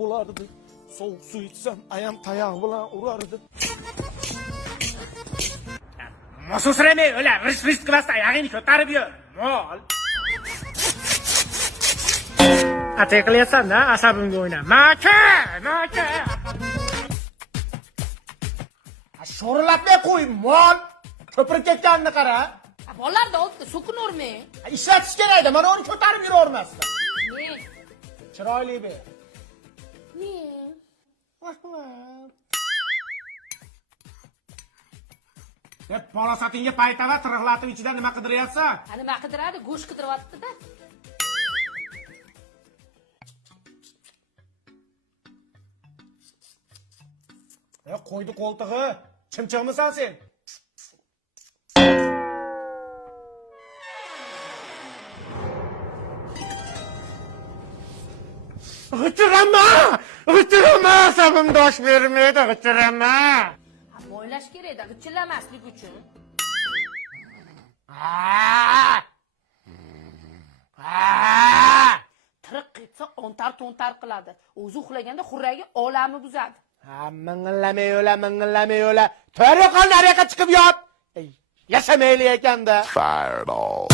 bo'lardi. Sovuq suv ichsam, ayam tayoq bilan urardi. Mosusramay o'la, rish qilmasdan ayog'ingni ko'tarib yur. Mol. Atay qilyapsan-da, asabimga o'ynab. Maka! Sho'rlatmay qo'y, mol. Ko'pirib ketganini qara. Bolalarni oldida so'kinavermang. Ishlatish kerak-da, mana uni ko'tarib yuravermasdan. Ne? Chiroyli ber. Ne? Deb palosatingga paytava tiriqlatib ichidan nima qidiryapsan? Nima qidiradi? Go'sht qidiryapti-da. Qo'ydi qo'ltig'i. Chimchiqmisan sen? G'ichirama, asabim dosh bermaydi, g'ichirama. Mo'ylash kerak-da, g'ichillamaslik uchun. Tiriq ketsa ontar-to'ntar qiladi. O'zi uxlaganda xurragi olami buzadi. Mingillamay o'la. To'g'ri qol nariga chiqib yot. Yashamayli ekanda. Fireball.